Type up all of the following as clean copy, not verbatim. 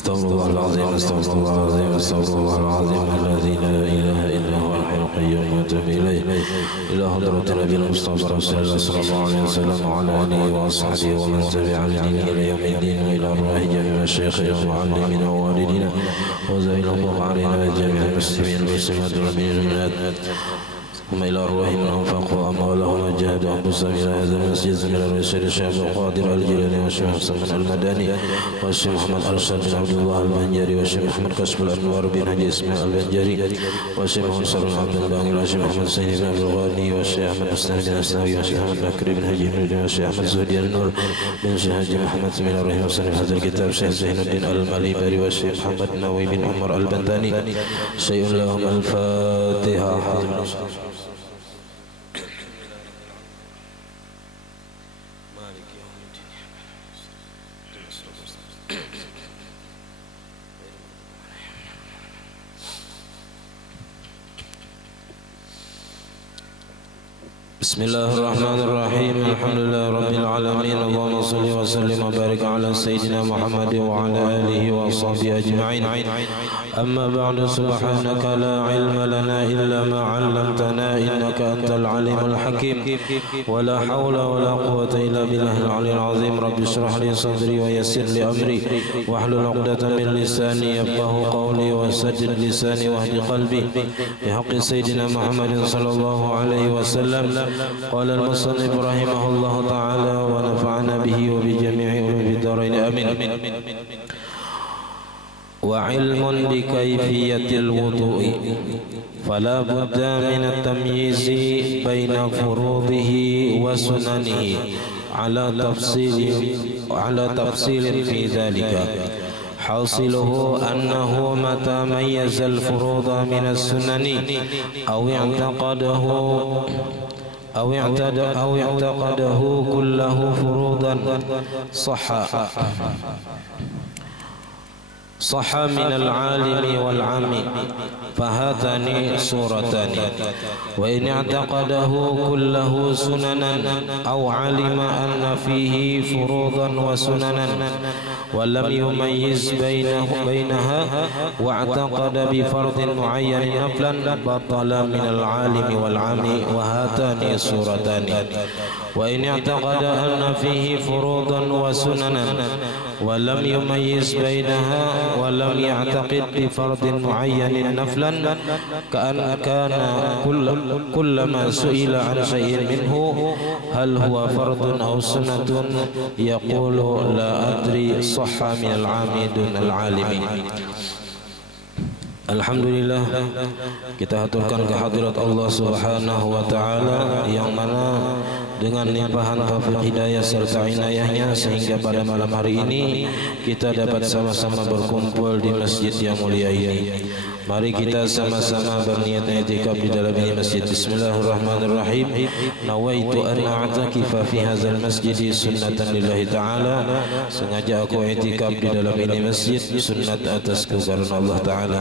Astaghfirullah al-azim, astaghfirullah al-azim, astaghfirullah al-azim alladzi la ilaha illa huwa al-hayyul qayyum wa atubu ilayh ila hadratil nabiy Mustafa Rasulullah sallallahu alaihi wasallam wa ala alihi wa ashabihi wa man tabi'a al-din ila yaumiddin wa ila arwahi jami'i masyayikhina wa muallimina wa walidina wa zainallahu alaina wa jami'il muslimin wa muslimat wal mu'minat ثم إلى أرواح من أنفقوا أموالهم وجاهدوا أنفسهم إلى هذا المسجد من الرسول الشيخ القادر الجيلاني والشيخ حسن بن المدني والشيخ محمد أرشد بن عبد الله البنجري والشيخ محمد كشف الأنوار بن هدي إسماعيل البنجري والشيخ منصور بن عبد الباقي والشيخ محمد سيد بن عبد الغني والشيخ أحمد حسن بن أسناوي والشيخ أحمد بكري بن هجي بن والشيخ أحمد زهدي النور بن شيخ حجي محمد بن الرحيم وصنف هذا الكتاب الشيخ زين الدين المليبري والشيخ محمد نووي بن عمر البنداني شيء لهم الفاتحة. Bismillahirrahmanirrahim. Alhamdulillahirabbil alamin. Allahumma shalli wa sallim wa barik ala sayyidina Muhammad wa ala alihi wa sahbihi ajma'in. Amma ba'du, subhanaka la ilma lana illa ma 'allamtana innaka antal alimul hakim. Wa la hawla wa la quwwata illa billahil aliyyil azim. Rabbi shrah li sadri wa yassir li amri wahlul 'uqdatam min lisani yafqahu qawli wa saddid lisani wahdi qalbi. Bi haqqi sayyidina Muhammadin sallallahu alaihi wasallam. قال المصنف رحمه الله تعالى ونفعنا به وبجميع علوم الدارين آمين. وعلم بكيفية الوضوء فلا بد من التمييز بين فروضه وسننه على تفصيل في ذلك. حاصله أنه متى ميز الفروض من السنن أو اعتقده كله فروضا صح من العالم والعام، فهاتان صورتان. وإن اعتقده كله سننا أو علم أن فيه فروضا وسننا ولم يميز بينها واعتقد بفرض معين نفلا بطل من العالم والعام، وهاتان صورتان. وإن اعتقد أن فيه فروضا وسننا ولم يميز بينها ولم يعتقد بفرض معين نفلا كأن كان كلما سئل عن شيء منه هل هو فرض أو سنة يقول لا أدري صح من العام دون العالم. Alhamdulillah, kita haturkan kehadirat Allah Subhanahu wa taala yang mana dengan limpahan taufik hidayah serta inayahnya sehingga pada malam hari ini kita dapat sama-sama berkumpul di masjid yang mulia ini. Mari kita sama-sama berniat i'tikaf di dalam ini masjid. Bismillahirrahmanirrahim. Nawaitu an a'takifa fi hadzal masjid sunnatan lillahi ta'ala. Sengaja aku i'tikaf di dalam ini masjid sunnat atasku karena Allah taala.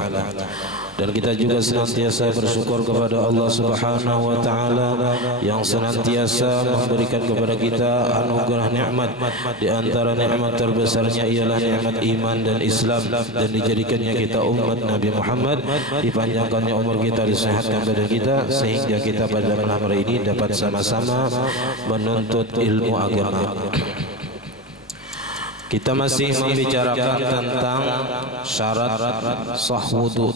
Dan kita juga senantiasa bersyukur kepada Allah Subhanahu wa taala yang senantiasa memberikan kepada kita anugerah nikmat. Di antara nikmat terbesarnya ialah nikmat iman dan Islam, dan dijadikannya kita umat Nabi Muhammad, dipanjangkannya umur kita, disehatkan badan kita, sehingga kita pada malam hari ini dapat sama-sama menuntut ilmu agama. Kita masih membicarakan tentang syarat sah wudu.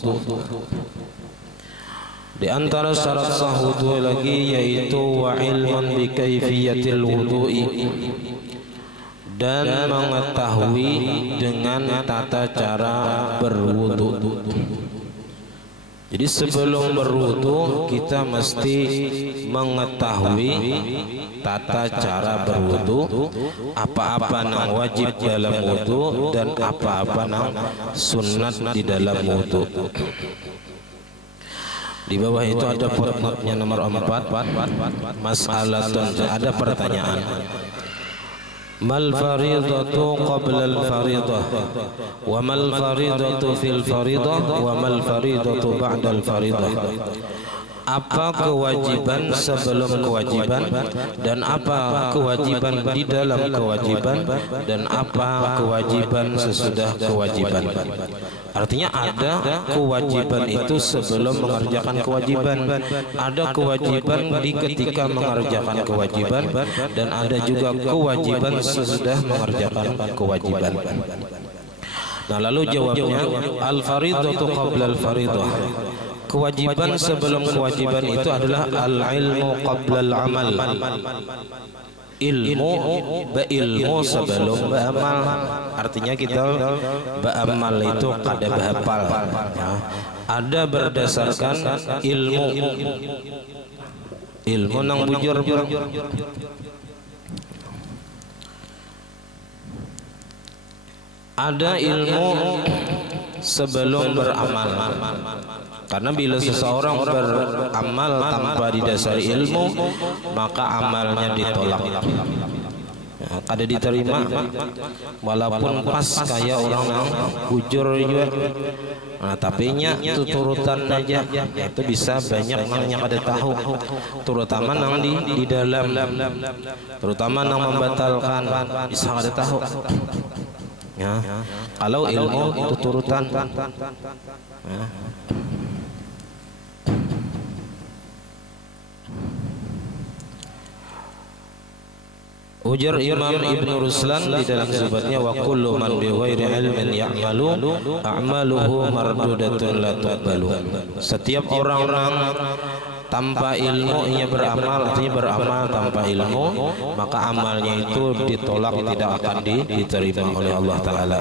Di antara syarat sah wudu lagi yaitu wa ilmun bi kaifiyatil wudu'i, dan mengetahui dengan tata cara berwudu. Jadi sebelum berwudu kita mesti mengetahui tata cara berwudu, apa-apa yang wajib dalam wudu dan apa-apa yang sunat di dalam wudu. Di bawah itu ada footnote-nya nomor 4, mas'alatun, ada pertanyaan. Mal faridatu qabla al faridah wa mal faridatu fil faridah wa mal faridatu ba'da al faridah. apa kewajiban sebelum kewajiban, dan apa kewajiban di dalam kewajiban, dan apa kewajiban sesudah kewajiban. Artinya ada kewajiban itu sebelum mengerjakan kewajiban, ada kewajiban di ketika mengerjakan kewajiban, dan ada juga kewajiban sesudah mengerjakan kewajiban. Nah, lalu jawabnya al-faridatu qabla al-faridah. Kewajiban sebelum kewajiban itu adalah al-ilmu qabla al-amal. Ilmu beilmu sebelum beramal. Artinya kita beramal itu kada bahapal, ya. Ada berdasarkan ilmu nang bujur. Ada ilmu sebelum beramal. Karena bila seseorang beramal tanpa didasari ilmu, maka amalnya ditolak, ya, kada diterima. Walaupun pas kayak orang yang bujur juga, nah tapi nya itu turutan aja, itu bisa banyak yang kada tahu, terutama nang di dalam, terutama nang membatalkan, bisa kada tahu. Ya, kalau ilmu itu turutan, ya. Ujar Imam Ibn Ruslan di dalam zubatnya, wa kullu man bi ghairi ilmin ya'malu a'maluhu mardudatun la tuqbalu. Setiap orang-orang tanpa ilmu ia beramal, artinya beramal tanpa ilmu, maka amalnya itu ditolak, tidak akan diterima oleh Allah Ta'ala.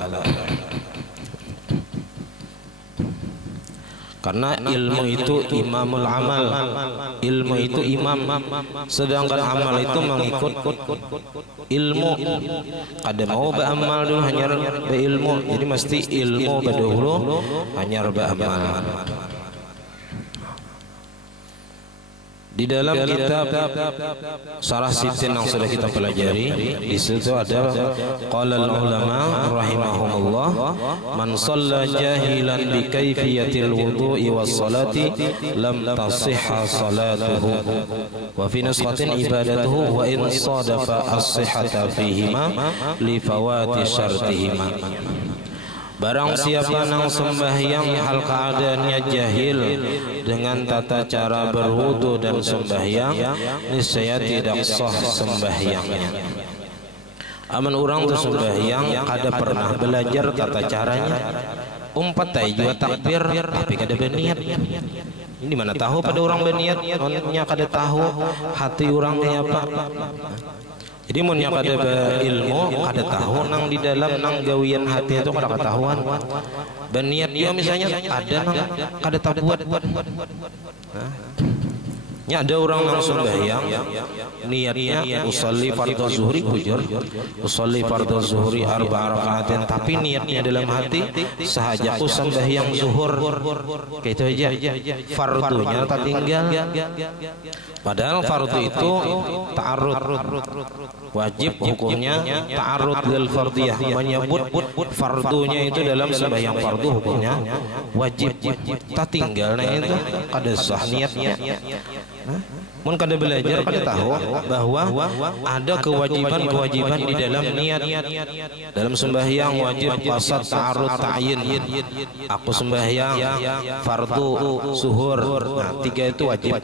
Karena ilmu itu imamul amal, ilmu itu imam, sedangkan amal itu mengikut ilmu. Kada mau beramal dulu hanya berilmu, jadi mesti ilmu dahulu hanya beramal. Di dalam kitab Syarah Sitin yang sudah kita pelajari, di situ ada qala al-ulama rahimahumullah, man shalla jahilan bi kaifiyatil wudu'i was salati lam tasihha salatuhu, wa fi nusqatin ibadatuhu wa in sadafa as-sihhata fihima li fawati syartihima. Barang siapa yang sembahyang hal keadaannya jahil dengan tata cara berwudu dan sembahyang, niscaya tidak sah sembahyangnya. Aman orang tu sembahyang kada pernah belajar tata caranya, umpat juga takbir tapi kada berniat. Ini mana tahu pada orang berniat, nya kada tahu hati orangnya apa. Jadi mun nya kada berilmu, kada tahu nang di dalam nang gawian hati itu kada ketahuan. Berniat dia misalnya ada nang kada tahu buat. Nya ada orang nang sembahyang niatnya usolli fardhu zuhri bujur, usolli fardhu zuhri 4 rakaatin, tapi niatnya dalam hati sahajaku sembahyang zuhur. Gitu aja. Fardunya tak tinggal. Padahal fardu itu ta'arud, wajib hukumnya ta'arud lil fardiyah, menyebut fardunya itu dalam sembahyang fardu hukumnya wajib. Tak tinggal nah itu kada sah niatnya. Mun kada belajar kada tahu bahwa ada kewajiban-kewajiban di dalam niat. Dalam sembahyang wajib qasad, ta'arud, ta'yin. Aku sembahyang fardu zuhur. Nah, 3 itu wajib.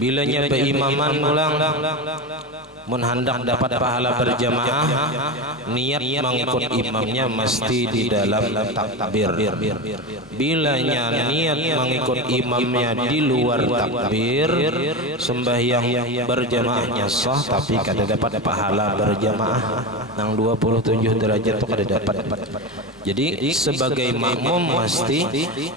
Bila nya beimaman ulang, mun hendak dapat pahala berjamaah, niat mengikut imamnya mesti di dalam takbir. Bila nya niat mengikut imamnya di luar takbir, sembahyang berjamaahnya sah tapi kada dapat pahala berjamaah nang 27 derajat itu kada dapat. Jadi sebagai makmum mesti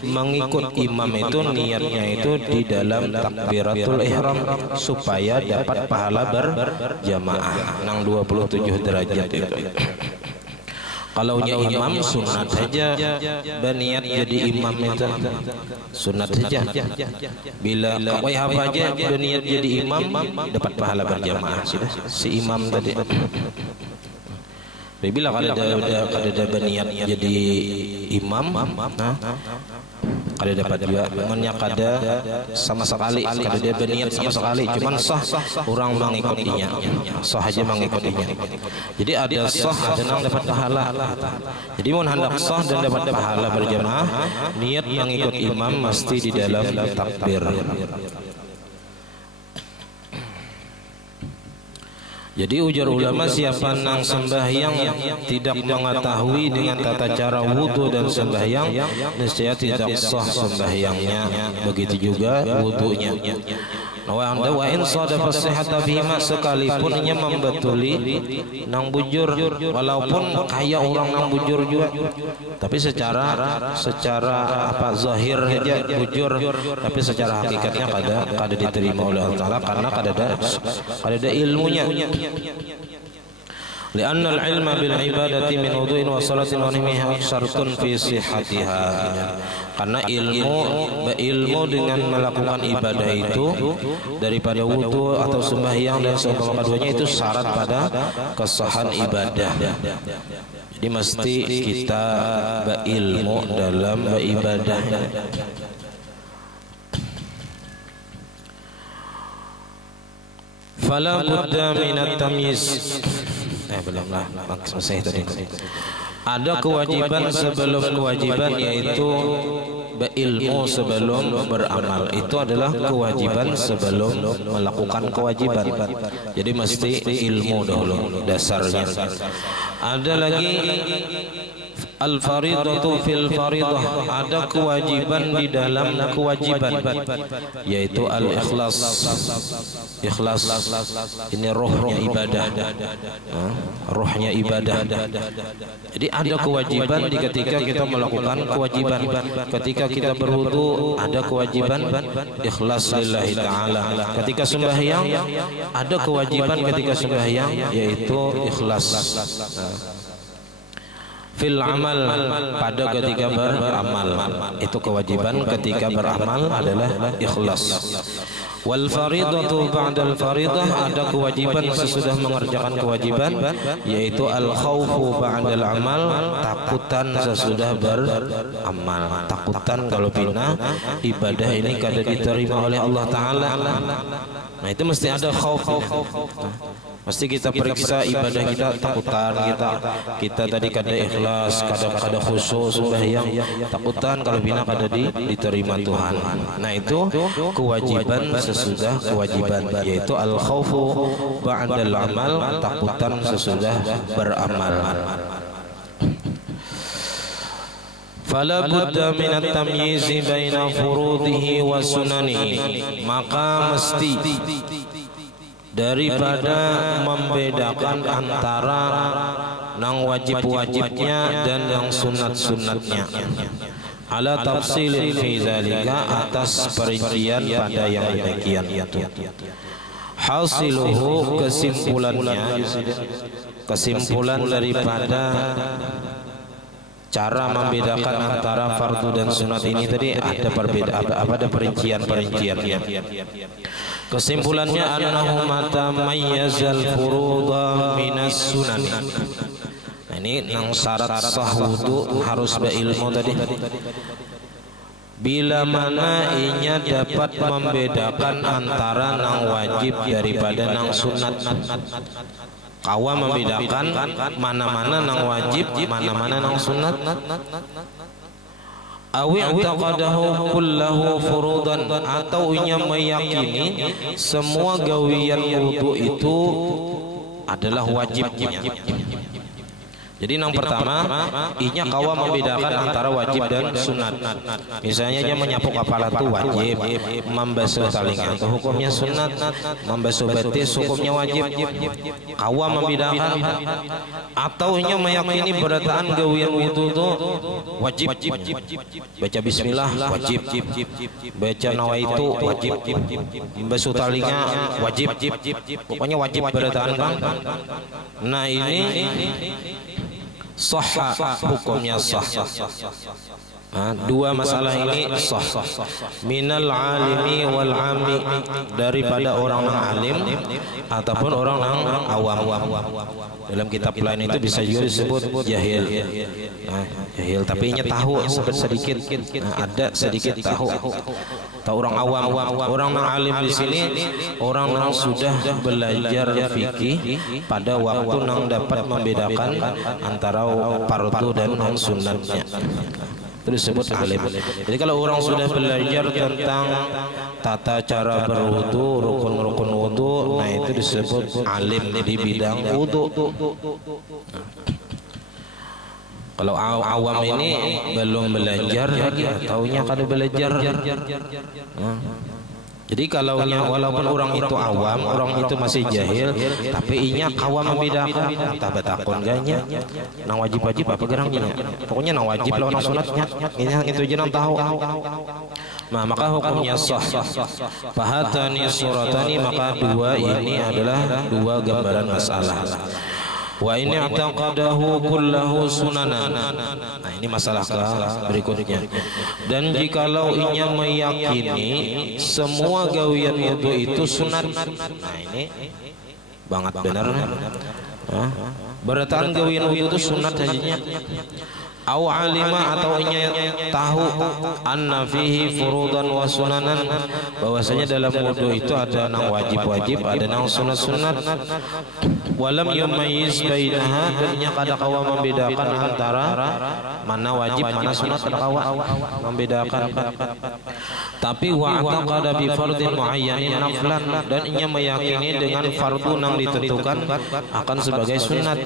mengikut imam itu niatnya itu di dalam takbiratul ihram supaya dapat pahala berjamaah nang 27 derajat itu. Kalau nya imam sunat saja berniat jadi imam itu sunat saja. Bila kawai apa aja berniat jadi imam dapat pahala berjamaah sudah si imam tadi. Bila kada ada berniat jadi imam, kada dapat juga mennya kada sama sekali, kada dia berniat sama sekali, cuman sah orang mengikutinya, sah aja mengikutinya. Jadi ada sah ada nang dapat pahala. Jadi mun hendak sah dan dapat pahala berjamaah, niat mengikut imam mesti di dalam takbir. Jadi ujar ulama, siapa nang sembahyang tidak mengetahui dengan tata cara wudu dan sembahyang, niscaya tidak sah sembahyangnya. Begitu juga wudunya. Wa in sadafa sihhata bihima, sekalipun ia membetuli nang bujur, walaupun kayak orang nang bujur juga, tapi secara apa zahir saja bujur, tapi secara hakikatnya kada diterima oleh Allah Taala karena kada ada ilmunya. Lianna al-ilma bil ibadati min wudu'in wa salatin wa nihmiha syartun fi sihhatiha. Karena ilmu dengan melakukan ibadah itu daripada wudu atau sembahyang dan seumpama keduanya itu syarat pada kesahan ibadah. Jadi mesti kita berilmu dalam beribadah. Fala budda minat tamyiz. Belumlah maksud tadi. Ada kewajiban sebelum kewajiban, yaitu berilmu sebelum beramal. Itu adalah kewajiban sebelum melakukan kewajiban. Jadi mesti ilmu dahulu dasarnya. Ada lagi al-faridatu fil faridah, ada kewajiban di dalam kewajiban, yaitu al-ikhlas. Ikhlas ini rohnya ibadah. Rohnya ibadah. Jadi ada kewajiban di ketika kita melakukan kewajiban. Ketika kita berwudu ada kewajiban ikhlas lillahi ta'ala. Ketika sembahyang ada kewajiban ketika sembahyang, yaitu ikhlas. Fil amal, pada ketika beramal, itu kewajiban ketika beramal adalah ikhlas. Wal faridatu ba'dal faridah, ada kewajiban sesudah mengerjakan kewajiban, yaitu al khaufu ba'dal amal, takutan sesudah beramal. Takutan kalau bina ibadah ini kada diterima oleh Allah Ta'ala. Nah itu mesti ada khauf. Mesti kita periksa ibadah kita, takutan kita tadi kada ikhlas, kada khusyuk sembahyang, takutan kalau bina kada diterima Tuhan. Nah itu kewajiban sesudah kewajiban, yaitu al khaufu ba'dal amal, takutan sesudah beramal. Fala budda min at-tamyiz baina furudihi wa sunanihi, maka mesti daripada membedakan antara nang wajib-wajibnya dan yang sunat-sunatnya. Ala tafsilin fi zalika, atas perincian pada yang demikian itu. Hasiluhu, kesimpulan daripada cara membedakan antara fardu dan sunat ini tadi ada perbedaan, ada perincian-perinciannya. Kesimpulannya annahu mata mayyazal furuda minas sunan. Nah ini nang syarat sah wudu harus berilmu tadi. Bila mana inya dapat membedakan antara nang wajib daripada nang sunat. Kawa membedakan mana-mana nang wajib, mana-mana nang sunat. Awi i'taqadahu kullahu furudan, atau inya meyakini semua gawian wudu itu adalah wajibnya. Jadi yang pertama, inya kawa membedakan antara wajib dan sunat. Misalnya dia menyapu kepala itu wajib, membasuh talingan itu hukumnya sunat, membasuh betis hukumnya wajib. Kawa membedakan, atau inya meyakini berataan gawian wudu itu wajib. Baca bismillah wajib, baca nawaitu wajib, membasuh talingan wajib. Pokoknya wajib berataan bang. Nah ini sah, hukumnya sah. Dua masalah ini sah. Minal alimi wal ami, daripada orang yang alim ataupun orang yang awam. Dalam kitab lain itu bisa juga disebut jahil. Jahil tapi nya tahu sedikit. Ada sedikit tahu. Tahu orang awam. Orang yang alim di sini orang yang sudah belajar fikih pada waktu yang dapat membedakan antara fardu dan sunnatnya. Itu disebut alim. Jadi kalau orang sudah belajar tentang tata cara berwudu, rukun-rukun wudu, nah itu disebut alim di bidang wudu. Kalau awam ini belum belajar lagi, taunya kada belajar. Jadi kalau walaupun orang itu awam, orang itu masih jahil, tapi inya kawam membedakan entah betakon ganya nang wajib-wajib apa gerangnya. Pokoknya nang wajib lah orang sunatnya. Ini itu aja nang tahu. Nah, maka hukumnya sah. Fahatani suratani, maka dua ini adalah dua gambaran masalah. Wa ini i'taqadahu kullahu sunanan. Nah, ini masalah berikutnya. Dan jikalau inya meyakini semua gawian wudu itu sunat. Nah, ini banget benar. Berataan gawian wudu itu sunat saja. Aw alima, atau inya tahu anna fihi furudan wa sunanan, bahwasanya dalam wudu itu ada nang wajib-wajib, ada nang sunat-sunat. Walam yumayyiz bainaha, dan inya kada kawa membedakan antara mana wajib mana sunat, kada kawa membedakan. Tapi wa taqada bi fardin muayyanin naflan, dan inya meyakini dengan fardu nang ditentukan akan sebagai sunat.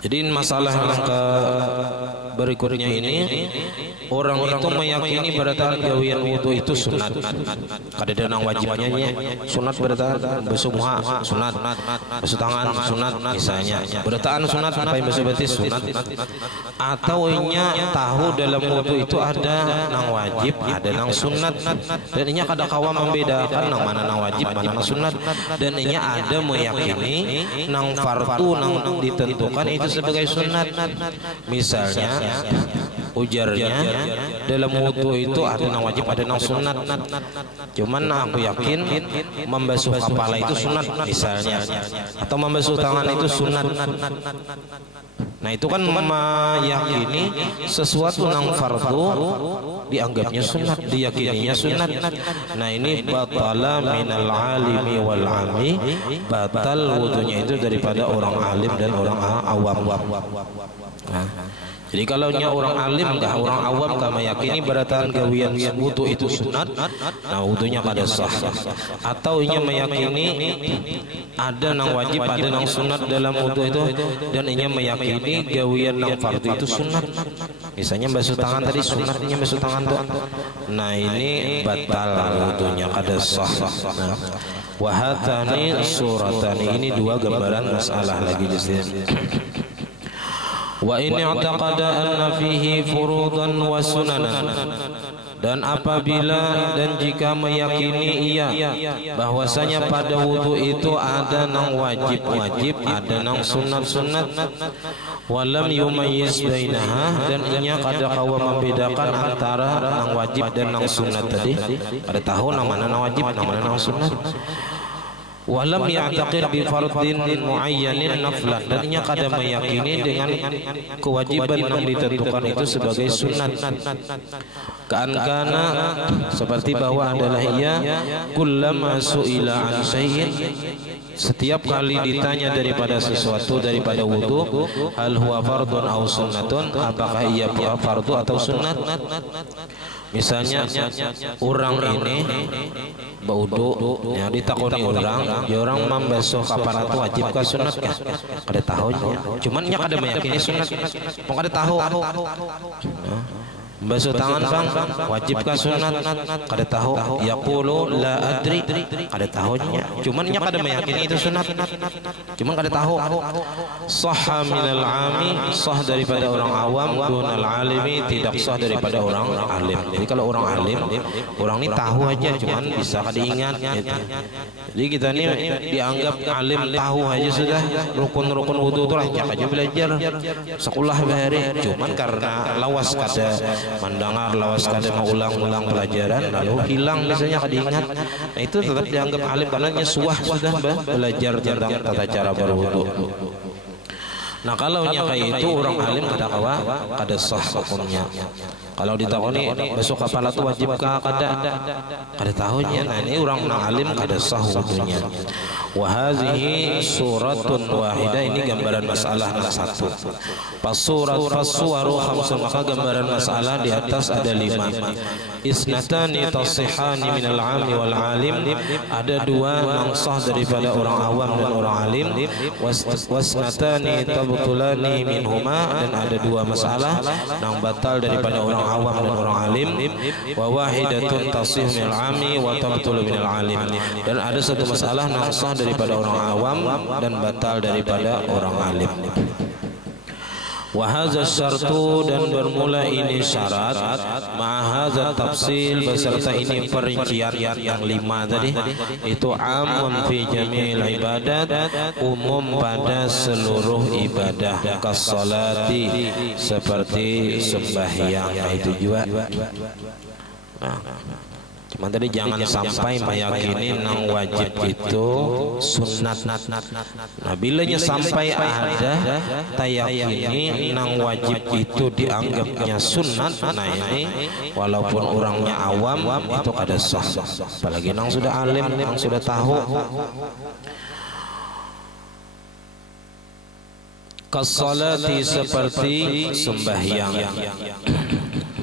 Jadi masalah yang berikutnya ini, orang itu meyakini berataan gawian wudu itu sunat. Kada ada nang wajibnya sunat, berataan basuh muha sunat, basuh tangan sunat misalnya. Berataan sunat apa yang basuh betis sunat. Atau inya tahu dalam wudu itu ada nang wajib, ada nang sunat, dan inya kada kawa membedakan nang mana nang wajib, mana nang sunat, dan inya ada meyakini nang fardu nang ditentukan itu sebagai sunat. Misalnya ujarnya dalam wudu itu ada nang wajib, ada nang sunat. Cuman aku yakin membasuh kepala itu sunat misalnya, atau membasuh tangan itu sunat. Nah, itu kan meyakini sesuatu nang fardu dianggapnya sunat, diyakininya sunat. Nah, ini batala minal alimi wal ami, batal wudunya itu daripada orang alim dan orang awam. Jadi kalau orang alim kah, orang awam kah meyakini berataan gawian wudu itu sunat, nah wudunya kada sah. Atau inya meyakini ada nang wajib, ada nang sunat dalam wudu itu, dan inya meyakini gawian nang fardu itu sunat. Misalnya basuh tangan tadi sunatnya basuh tangan tuh. Nah, ini batal wudunya kada sah. Nah, wahatani suratani, ini dua gambaran masalah lagi di sini. Wa in i'taqada anna fihi furudan wa sunanan, dan apabila dan jika meyakini ia bahwasanya pada wudu itu ada nang wajib-wajib, ada nang sunat-sunat, walam yumayyiz bainaha, dan inya kada kawa membedakan antara nang wajib dan nang sunat tadi, kada tahu nang mana nang wajib, nang mana nang sunat. Walam ya'taqid bi fardin muayyanin naflan, dan inya kada meyakini dengan kewajiban yang ditentukan itu sebagai sunat. Kana seperti bahwa adalah ia kullama su'ila an syai'in, setiap kali ditanya daripada sesuatu daripada wudu, hal huwa fardun aw sunnatun, apakah ia fardu atau sunnat. Misalnya orang ini berwudu, ya ditakoni orang, ya orang membasuh kapan itu wajib ke sunat kah? Kada tahu, cuman nya kada meyakini sunat, mau kada tahu. Basuh tangan bang, wajibkah sunat? Kada tahu. Yaqulu la adri, kada tahunya. Cuman nya kada meyakini itu sunat. Cuman kada tahu. Sahha minal ami, sah daripada orang awam, dunal alimi, tidak sah daripada orang alim. Jadi kalau orang alim, orang ini tahu aja, cuman bisa kada ingat. Gitu. Jadi kita ini dianggap alim, tahu aja sudah rukun-rukun wudu itu rancak aja belajar sekolah bahari. Cuman karena lawas kada mendengar, lawas kada mengulang-ulang pelajaran, lalu hilang biasanya kada ingat. Nah itu tetap dianggap alim karena nyesuah sudah belajar tentang tata cara berwudu. Nah kalau nya kayak itu orang alim kada sah hukumnya. Kalau ditakoni besok kepala itu wajibkah kada tahunya. Nah ini orang alim kada sah wudunya. Wa hazihi suratun wahidah, ini gambaran masalah satu. Fasuwaru khamsun, maka gambaran masalah di atas ada 5. Isnatani tasihani minal ami wal alim, ada 2 yang sah daripada orang awam dan orang alim. Wasnatani tabtulani minhuma, dan ada 2 masalah yang batal daripada orang awam dan orang alim. Wa wahidatun tasih minal ami wa tabtulu minal alim, dan ada 1 masalah yang sah daripada orang awam dan batal daripada orang alim. Wa hadza syartu, dan bermula ini syarat, ma hadza tafsil, beserta ini perincian yang 5 tadi, itu amun fi jami'il ibadat, umum pada seluruh ibadah, kasolati, seperti sembahyang. Itu juga. Nah, cuman tadi jangan sampai meyakini nang wajib itu sunat. Nah bilanya sampai ada tayakini nang wajib itu dianggapnya sunat, nah ini walaupun orangnya awam itu kada sah. Apalagi nang sudah alim, nang sudah tahu. Kasolati, seperti sembahyang.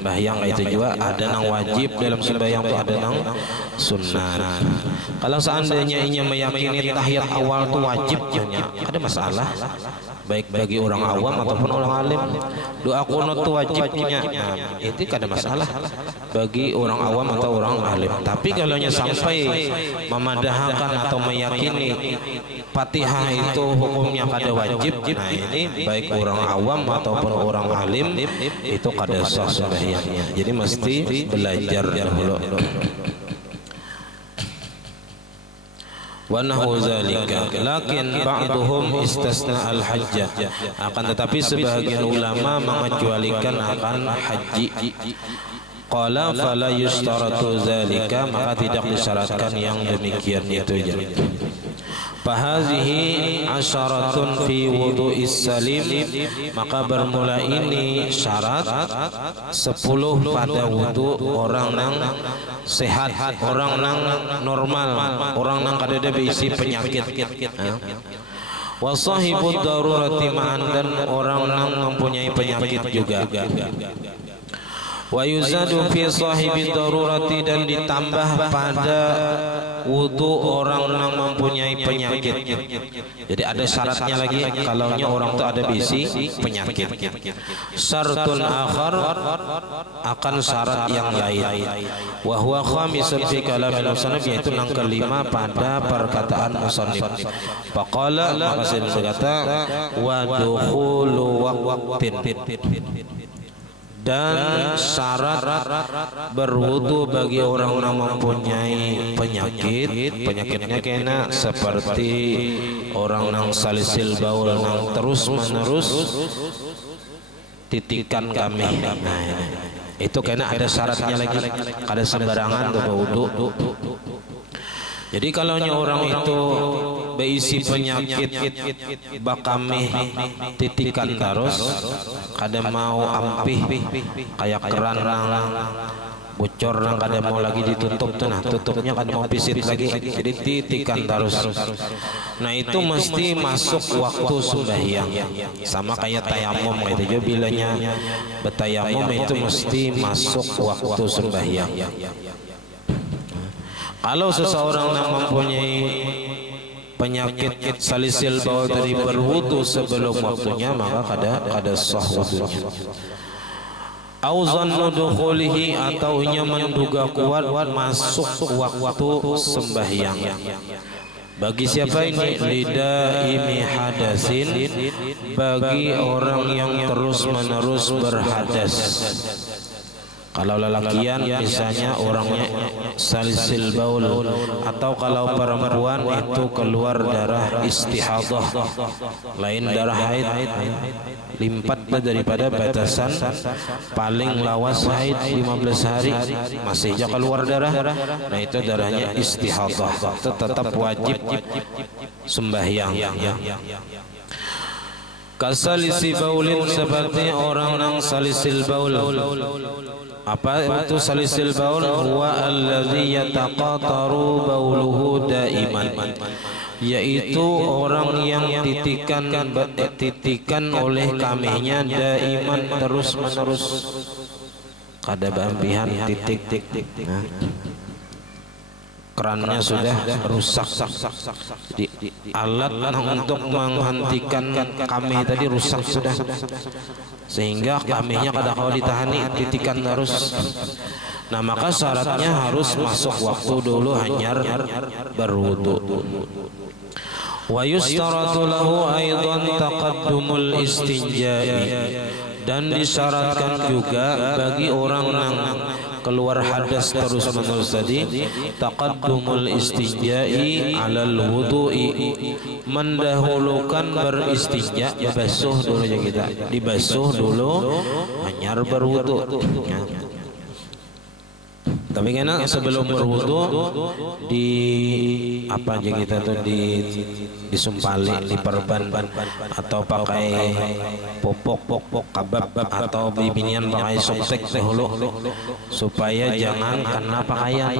Sembahyang itu juga ada nang wajib dalam sembahyang, itu ada nang sunnah. Kalau seandainya ia meyakini tahiyat awal itu wajib, ada masalah. Baik bagi orang awam ataupun orang alim. Doa qunut itu wajibnya, nah, itu kada masalah bagi orang awam atau orang alim. Tapi kalau sampai memadahkan atau meyakini Fatihah itu hukumnya kada wajib, nah ini baik orang awam ataupun orang alim itu kada sah sembahyangnya. Jadi mesti belajar dahulu. Wa nahu zalika, lakin ba'duhum istasna al-hajjah, akan tetapi sebahagian ulama mengecualikan akan haji. Qala fala yustaratu zalika, maka tidak disyaratkan yang demikian itu aja. Fahazihi asyaratun fi wudu'is salim, maka bermula ini syarat 10 pada wudu orang nang sehat, orang nang normal, orang nang kada ada berisi penyakit. Wa sahibud darurati ma'an, dan orang nang mempunyai penyakit juga. Wa yuzadu fi sahibi darurati, dan ditambah pada wudu orang yang mempunyai penyakit. Jadi ada syaratnya lagi, kalau orang itu ada bisi penyakit. Syartun akhar, akan syarat yang lain. Wa huwa khamisun fi kalamil musannif, yaitu yang kelima pada perkataan musannif. Faqala, maka saya berkata, wa dukhulu waqtin, dan syarat berwudu bagi orang yang mempunyai penyakit. Penyakitnya kena seperti orang yang salisil baul, yang terus menerus titikan kami. Nah, itu kena ada syaratnya lagi, kada sembarangan untuk berwudu. Jadi kalau orang itu berisi penyakit bakami titikan terus, kada mau ampih kayak keran bocor nang kada mau lagi ditutup tuh, nah tutupnya kada mau pisit lagi, jadi titikan terus. Nah itu mesti masuk waktu sembahyang, sama kayak tayamum gitu juga, bilanya betayamum itu mesti masuk waktu sembahyang. Kalau seseorang yang mempunyai penyakit salisil baul tadi berwudu sebelum waktunya, maka kada sah wudunya. au zannu dukhulihi atau nya menduga kuat masuk waktu sembahyang. Bagi siapa ini? Lidaimi hadasin, bagi orang yang terus-menerus berhadas. Kalau lelakian misalnya orangnya salisil baul, atau kalau perempuan itu keluar darah istihadah, lain darah haid, limpat daripada batasan paling lawas haid 15 hari masih aja keluar darah, nah itu darahnya istihadah, itu tetap wajib sembahyang. Kasalisi baulin, seperti orang yang salisil baul. Apa itu salisil baul? Huwa alladhi yataqataru bauluhu daiman, yaitu orang yang titikan oleh kamihnya daiman, terus menerus. Kada bampihan titik kerannya sudah rusak. Jadi alat untuk menghentikan kamih tadi rusak sudah, sehingga kamihnya kada kau ditahani, titikan terus. Nah maka syaratnya harus masuk waktu dulu hanyar berwudu. Wa yustaratu lahu aidan taqaddumul istinja'i, dan disyaratkan juga bagi orang yang keluar hadas terus menerus tadi, taqaddumul istinja'i alal wudu'i, mendahulukan beristinja, basuh dulu ya kita, dibasuh dulu hanyar berwudu. Tapi karena sebelum berwudu di apa aja kita tuh disumpali, diperban, atau pakai popok kabab, atau bibinian pakai softtek dahulu supaya jangan kena pakaian.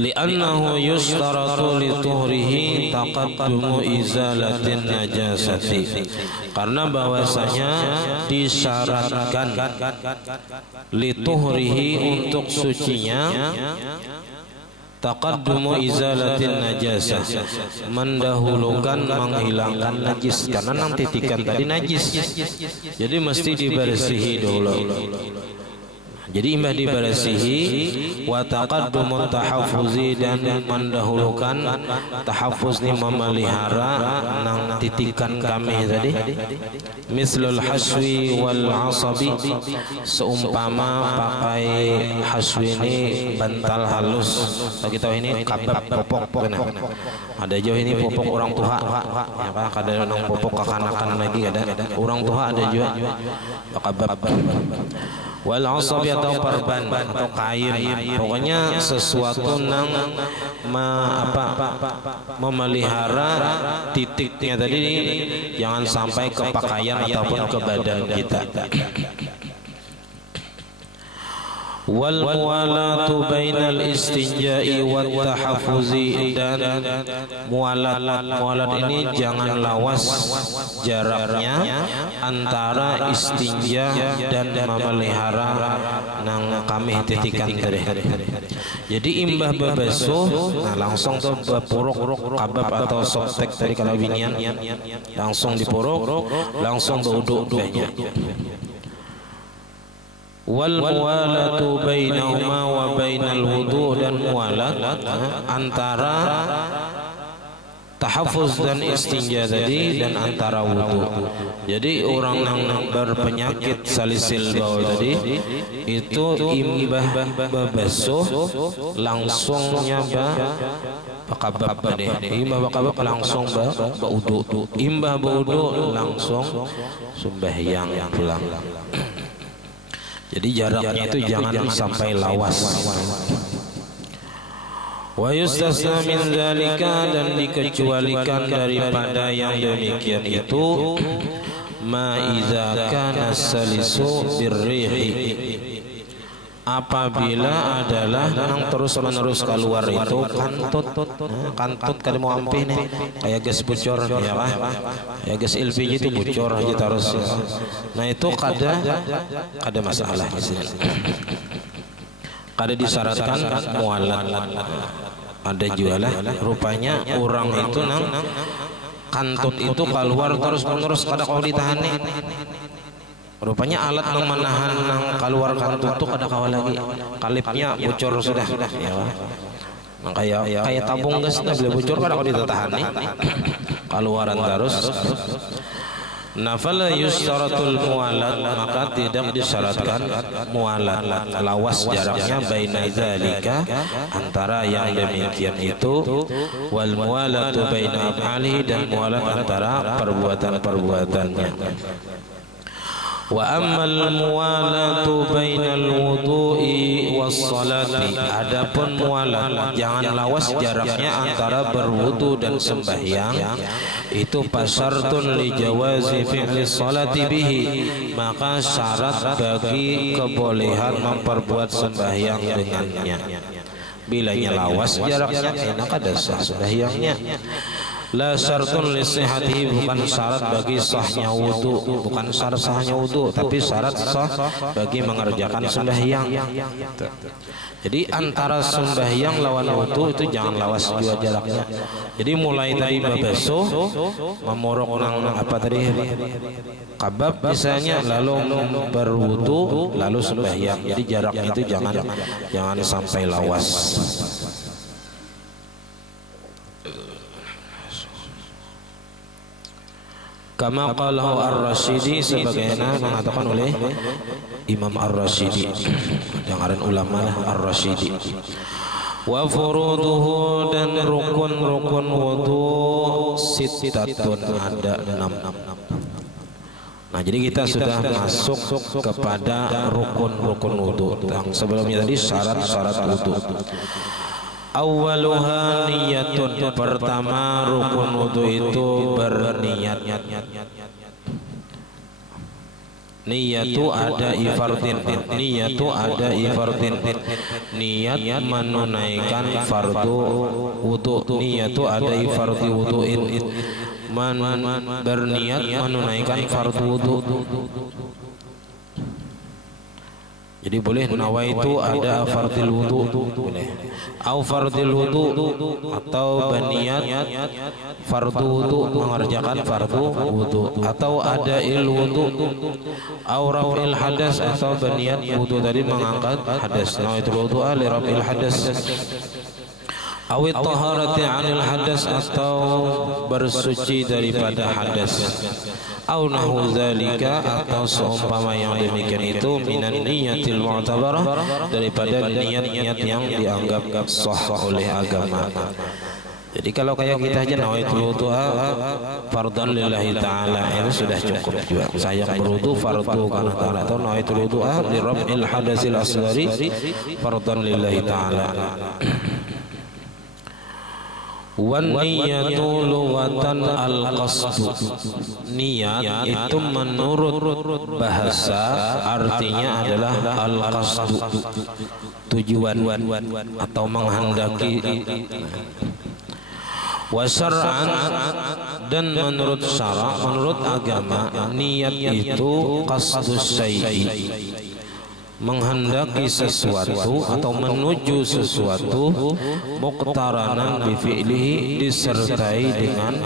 Li'annahu yustaratu lituhrihi taqaddumu izalatin najasati, karena bahwasanya disyaratkan lituhrihi untuk sucinya, taqaddumu izalatin najasah, mendahulukan menghilangkan najis, karena nang titikan tadi najis, jadi mesti dibersihi dulu. Jadi imbah dibersihi, wa taqaddumun tahaffuzi, dan mendahulukan tahaffuz ni memelihara nang titikan kami tadi. Mislul haswi wal asabi, seumpama pakai haswi ini bantal halus. Kita tahu ini kabab popok, ada jauh ini popok orang tua, ya kan? Kada nang popok kekanakan lagi ada. Orang tua ada juga kabab. Wal asabi atau perban atau kain, pokoknya sesuatu nang memelihara titiknya tadi, jangan sampai ke pakaian ataupun ke badan kita. Wal muwalatu bainal istinja'i wat tahaffuzi, dan muwalat ini jangan lawas jaraknya antara istinja dan memelihara nang kamih titikan tadi. Jadi imbah bebasuh, nah langsung tuh bepuruk kabab atau softtek tadi kalau binian, langsung dipuruk, langsung berwudu dahnya. Wal muwalatu bainahuma wa bainal wudu, dan muwalat antara tahaffuz dan istinja tadi dan antara wudu. Jadi orang yang berpenyakit salisil baul tadi itu imbah bebasuh langsungnya bakabab deh, imbah bakabab langsung baudu, imbah baudu langsung sembahyang pulang. Jadi jaraknya itu jangan sampai lawas. Wa yustasna min dzalika, dan dikecualikan daripada yang demikian itu, ma iza kana salisu birrihi, apabila adalah yang terus menerus keluar itu kantut kada mau ampih nih, kayak gas bocor ya kan, ya gas LPG itu bocor aja terus. Nah itu kada masalah di sini, kada disyaratkan mualat. Ada juga lah rupanya orang itu nang kantut itu keluar terus menerus kada kau ditahani. Rupanya alat yang menahan yang keluar kantut itu kada kau lagi. Kalipnya bocor sudah. Ya, nah, kayak tabung gas sudah boleh bocor kada kau ditahani. Keluaran terus. Nafala yusaratul mualat, maka tidak disyaratkan mualat, lawas jaraknya baina zalika, antara yang demikian itu, wal mualatu baina af'alihi, dan mualat antara perbuatan-perbuatannya. Wa ammal mualatu bainal wudu'i was salati, adapun mualat jangan lawas jaraknya antara berwudu dan sembahyang, itu pasartun li jawazi fi'li salati bihi, maka syarat bagi kebolehan memperbuat sembahyang dengannya. Bilanya lawas jaraknya enak ada sah sembahyangnya. La syartun li sihhatihi, bukan syarat bagi sahnya wudu, bukan syarat sahnya wudu, tapi syarat sah bagi mengerjakan sembahyang. Jadi antara sembahyang lawan wudu itu jangan lawas dua jaraknya. Jadi mulai tadi babeso memorok nang apa tadi kabab misalnya, lalu berwudu lalu sembahyang. Jadi jaraknya itu jangan sampai lawas. Kama qalahu Ar-Rasyidi, sebagaimana mengatakan oleh Imam Ar-Rasyidi, jangan ulama lah Ar-Rasyidi. Wa furuduhu, dan rukun-rukun wudu sittatun, ada 6. Nah, jadi kita sudah masuk kepada rukun-rukun wudu. Yang sebelumnya tadi syarat-syarat wudu. Awaluha niyatun, pertama rukun wudu itu berniat. Niyatu ada ifardin, niyatu ada ifardin, niat menunaikan fardu wudu. Niyatu ada ifardi wuduin, berniat menunaikan fardu wudu. Jadi boleh nawaitu ada fardil wudu, boleh. Au fardil wudu, atau berniat fardu wudu, mengerjakan fardu wudu, atau ada il wudu, au rafil hadas, atau berniat wudu tadi mengangkat hadas. Nawaitu wudu li rafil hadas. Awit taharati anil hadas, atau bersuci daripada hadas. Au nahu zalika, atau seumpama yang demikian itu, minan niyatil mu'tabarah, daripada niat-niat yang dianggap sah oleh agama. Jadi kalau kayak kita aja nawaitul wudu'a fardhan lillahi ta'ala, itu sudah cukup juga. Saya berwudu fardu karena ta'ala, atau nawaitul wudu'a li raf'il hadasil asghari fardhan lillahi ta'ala. Wan niyatu lughatan al-qasdu, niat itu menurut bahasa artinya adalah al-qasdu, tujuan atau menghendaki. Wa syar'an, dan menurut syara', menurut agama, niat itu qasdus syai'i, menghendaki sesuatu atau menuju sesuatu, muqtaranan bi fi'lihi, disertai dengan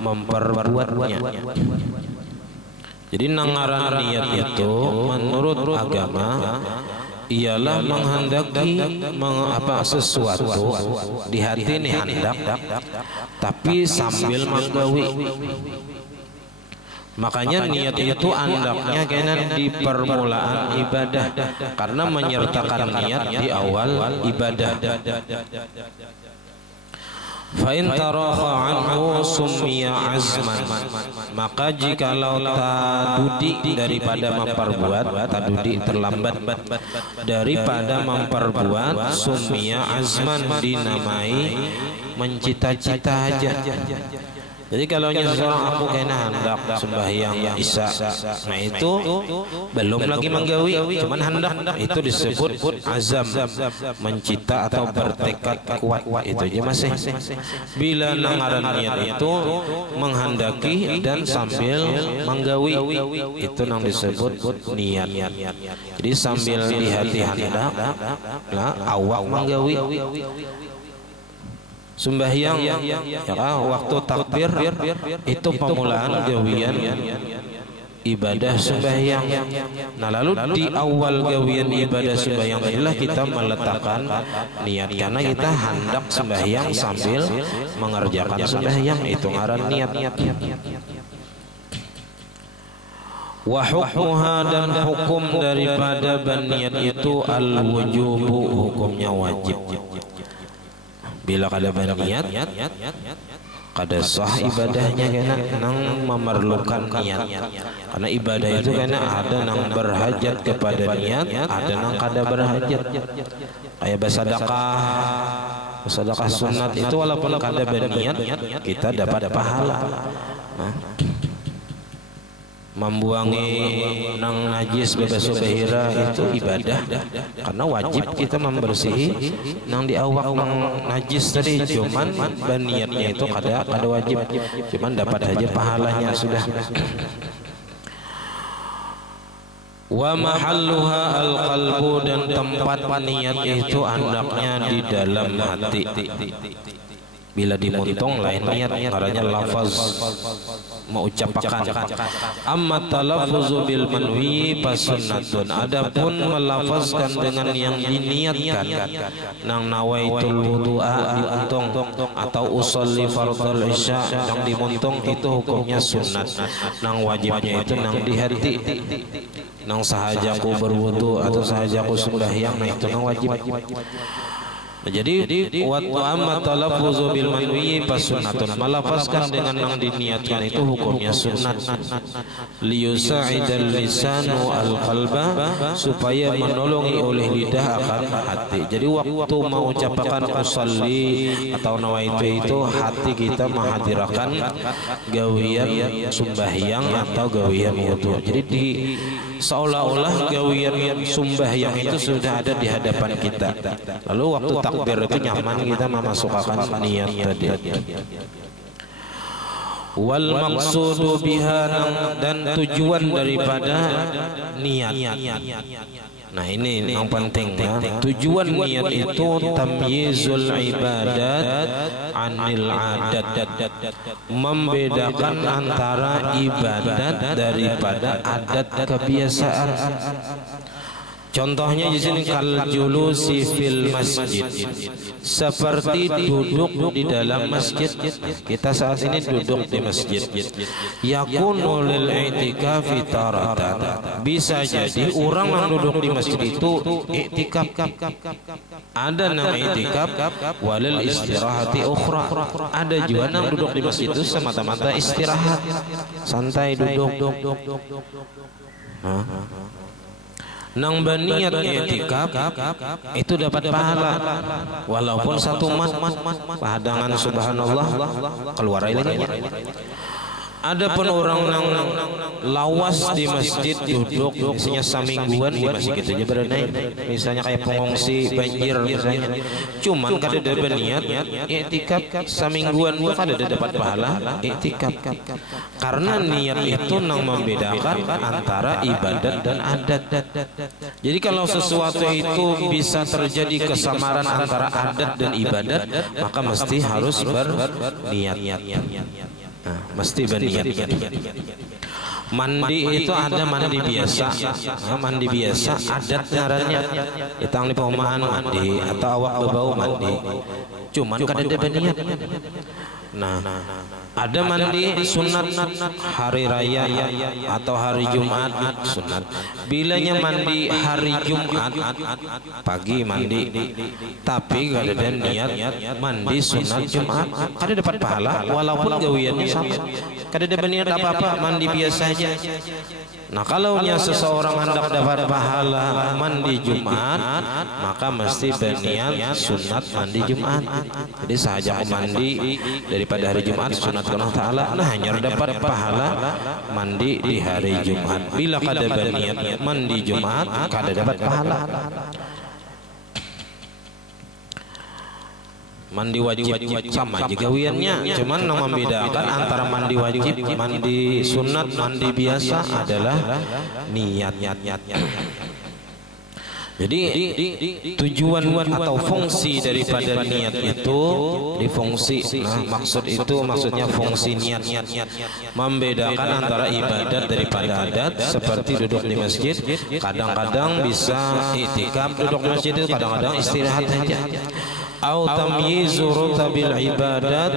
memperbuatnya. Jadi nangaran niat itu menurut agama ialah menghendaki sesuatu di hati ini hendak, tapi sambil menggawi. Makanya niat itu andaknya kena di permulaan ibadah, karena menyertakan niat di awal ibadah. Fa in taraha anhu summiya azman, maka jikalau tadudi daripada memperbuat, tadudi terlambat daripada memperbuat, summiya azman dinamai mencita-cita aja. Jadi kalau seorang aku kena hendak sembahyang isya, nah itu belum lagi menggawi, cuman hendak, itu disebut azam, mencita atau bertekad kuat, itu aja masih. Bila nangaran niat itu menghendaki dan sambil menggawi, itu yang disebut niat. Jadi sambil di hati hendak, awak menggawi. Sembahyang ya kan, waktu takbir itu pemulaan gawian ibadah sembahyang. Nah lalu di awal gawian ibadah sembahyang inilah kita meletakkan niat, karena kita hendak sembahyang sambil mengerjakan sembahyang, itu ngaran niat. Wa hukmuha, dan hukum daripada berniat itu al-wujubu, hukumnya wajib. Bila kada berniat kada sah ibadahnya, kena nang memerlukan niat. Karena ibadah itu kena ada nang berhajat kepada niat, ada nang kada berhajat. Kayak bersedekah sunat itu walaupun kada berniat kita dapat pahala. Membuangi nang najis bebas bahira itu ibadah, karena wajib kita membersihi nang di awak nang najis tadi, cuman berniatnya itu kada wajib, cuman dapat aja pahalanya sudah. Wa mahalluha al-qalbu, dan tempat niat itu hendaknya di dalam hati. Bila dimuntung lain niat, karena lafaz mengucapkan. Amma talaffuzu bil manwi fasunnatun, adapun melafazkan dengan yang diniatkan, nang nawaitul wudu'a diuntung atau usolli fardhul isya yang dimuntung, itu hukumnya sunat. Nang wajibnya itu nang di hati, nang sahajaku berwudu atau sahajaku sembahyang, nah itu nang wajib. Jadi wa amma talaffuzu bil manwi fasunnatun, melafazkan dengan yang diniatkan itu hukumnya sunat. Liyusa'idal lisanu al qalba, supaya menolongi oleh lidah akan hati. Jadi waktu mau ucapkan usolli atau nawaitu itu hati kita menghadirkan gawian sembahyang atau gawian wudu. Jadi seolah-olah gawian sembahyang itu sudah ada di hadapan kita. Lalu waktu takbir itu nyaman kita memasukkan niat tadi. Wal maqsudu biha, dan tujuan daripada niat. Nah ini yang penting ya. Tujuan niat itu tamyizul ibadat anil adat, membedakan antara ibadat daripada adat kebiasaan. Contohnya di sini kal julusi fil masjid, seperti duduk di dalam masjid. Kita saat ini duduk di masjid. Yakunu lil i'tikafi taratan, bisa jadi orang yang duduk di masjid itu i'tikaf. Ada nang i'tikaf walil istirahati ukhra, ada juga nang duduk di masjid itu semata-mata istirahat, santai duduk. Nang berniat i'tikaf itu dapat pahala walaupun satu mat, padangan subhanallah keluar ilmunya. Adapun orang nang lawas di masjid duduk misalnya samingguan di masjid itu aja berenai, misalnya kayak pengungsi banjir misalnya, cuman kada ada berniat i'tikaf samingguan itu kada ada dapat pahala i'tikaf, karena niat itu nang membedakan antara ibadat dan adat. Jadi kalau sesuatu itu bisa terjadi kesamaran antara adat dan ibadat, maka mesti harus berniat. Nah, mesti berniat. Mandi itu ada mandi biasa, mandi biasa adat caranya. Kita di perumahan mandi atau awak bebau mandi, cuman kada ada berniat. Nah, ada mandi sunat hari raya atau hari Jumat sunat. Bilanya mandi hari Jumat pagi mandi, tapi gak ada niat mandi sunat Jumat, kada dapat pahala walaupun gawiannya sama. Kada ada niat apa-apa, mandi biasa aja. Nah kalau seseorang hendak dapat pahala mandi Jumat, maka mesti berniat sunat mandi Jumat. Jadi sahaja mandi daripada hari Jumat sunat Allah Ta'ala, nah hanya dapat pahala mandi di hari Jumat. Bila kada berniat mandi Jumat, kada dapat pahala. Mandi wajib sama juga gawiannya, cuman yang membedakan antara mandi wajib, mandi sunat, mandi biasa adalah niat. Jadi tujuan atau fungsi daripada niat itu di fungsi, maksud itu maksudnya fungsi niat membedakan antara ibadat daripada adat. Seperti duduk di masjid, kadang-kadang bisa i'tikaf duduk di masjid itu, kadang-kadang istirahat saja. Au tamyizu rutabil ibadat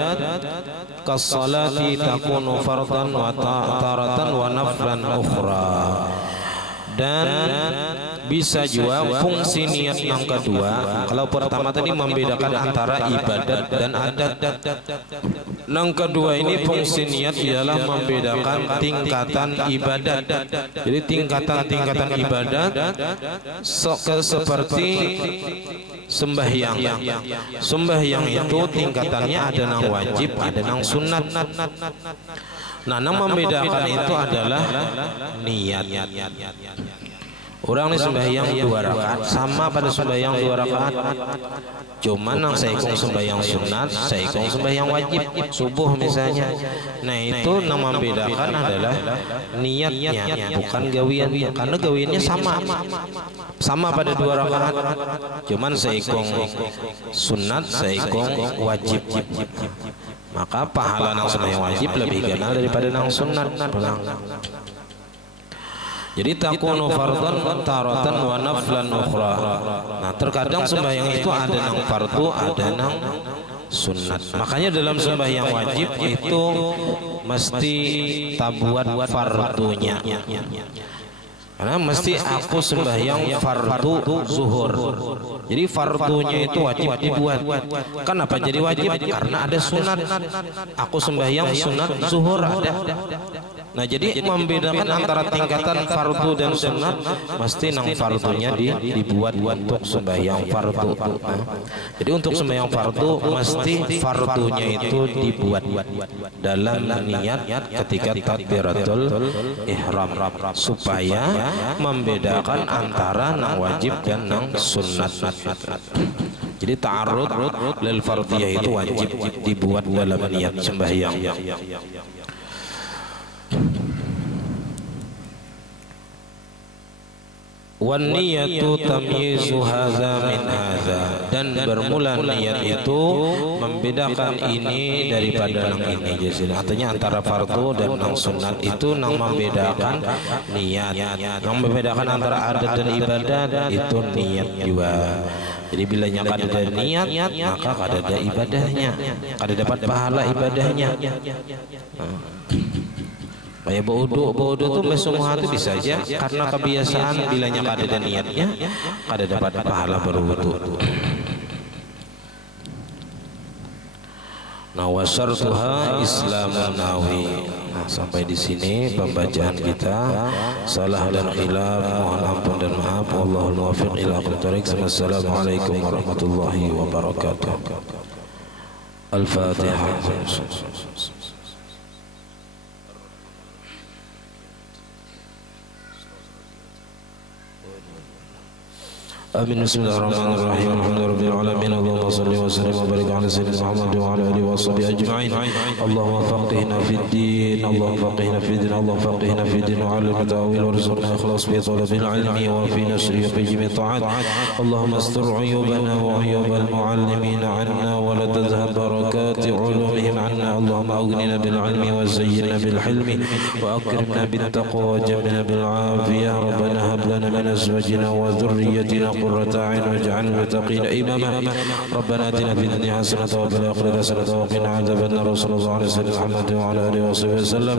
kas-salati takunu fardan wa taratan wa naflan ukhra. Dan bisa juga fungsi niat yang kedua. Kalau pertama tadi membedakan antara ibadat dan adat, yang kedua ini fungsi niat ialah membedakan tingkatan ibadat. Jadi tingkatan ibadat seperti sembahyang. Sembahyang itu tingkatannya ada yang wajib, ada yang sunat. Nah, yang membedakan itu adalah niat. Orang ini sembahyang 2 rakaat sama pada sembahyang 2 rakaat. Cuman yang seikung sembahyang sunat, seikung sembahyang wajib, subuh misalnya. Nah, itu yang membedakan adalah niatnya, bukan gawiannya. Karena gawiannya sama pada 2 rakaat. Cuman seikung sunat, seikung wajib. Maka pahala yang sembahyang wajib lebih ganal daripada yang sunat. Jadi takunu fardhan taratan wa naflan ukhra. Nah, terkadang sembahyang itu ada yang fardu, ada yang sunat. Makanya dalam sembahyang wajib itu mesti tabuat fardunya. Karena mesti aku sembahyang fardu zuhur. Jadi fardunya itu wajib dibuat. Kenapa jadi wajib? Karena ada sunat. Aku sembahyang sunat zuhur ada. Nah, jadi membedakan antara tingkatan fardu dan sunat, mesti nang fardunya dibuat untuk sembahyang fardu. Jadi untuk sembahyang fardu mesti fardunya itu dibuat dalam niat ketika takbiratul ihram, supaya membedakan antara nang wajib dan nang sunat. Jadi ta'arud lil fardiyah itu wajib dibuat dalam niat sembahyang. Wan niyatu tamyizu hadza min hadza, dan bermula niat itu membedakan ini daripada yang ini. Jadi artinya antara fardu dan yang sunat itu yang membedakan niat. Yang membedakan antara adat dan ibadat itu niat juga. Jadi bila ada niat, maka ada ibadahnya, ada dapat pahala ibadahnya. Kayak bodoh tuh semua itu bisa aja karena kebiasaan, bilanya ada niatnya, ada dapat pahala berwudu. Nah, wasartuha Islamun nawi. Nah, sampai di sini pembacaan kita. Salah dan khilaf mohon ampun dan maaf. Wallahul muwaffiq ila aqwamit thoriq. Assalamualaikum warahmatullahi wabarakatuh. Al-Fatihah. آمين. بسم الله الرحمن الرحيم. الحمد لله رب العالمين. اللهم صل وسلم وبارك على سيدنا محمد وعلى آله وصحبه أجمعين. اللهم فقهنا في الدين، اللهم فقهنا في الدين، اللهم فقهنا في الدين وعلم التأويل وارزقنا إخلاص في طلب العلم وفي نشره وفي جميع الطاعات. اللهم استر عيوبنا وعيوب المعلمين عنا ولا تذهب بركات علومهم عنا. اللهم أغننا بالعلم وزينا بالحلم وأكرمنا بالتقوى وجملنا بالعافية. ربنا هب لنا من أزواجنا وذريتنا قرة أعين واجعلنا للمتقين إماما. ربنا آتنا في الدنيا حسنة وفي الآخرة حسنة وقنا عذاب النار. صلى الله عليه وسلم محمد وعلى آله وصحبه وسلم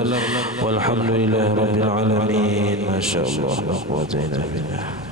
والحمد لله رب العالمين. ما شاء الله لا قوة إلا بالله.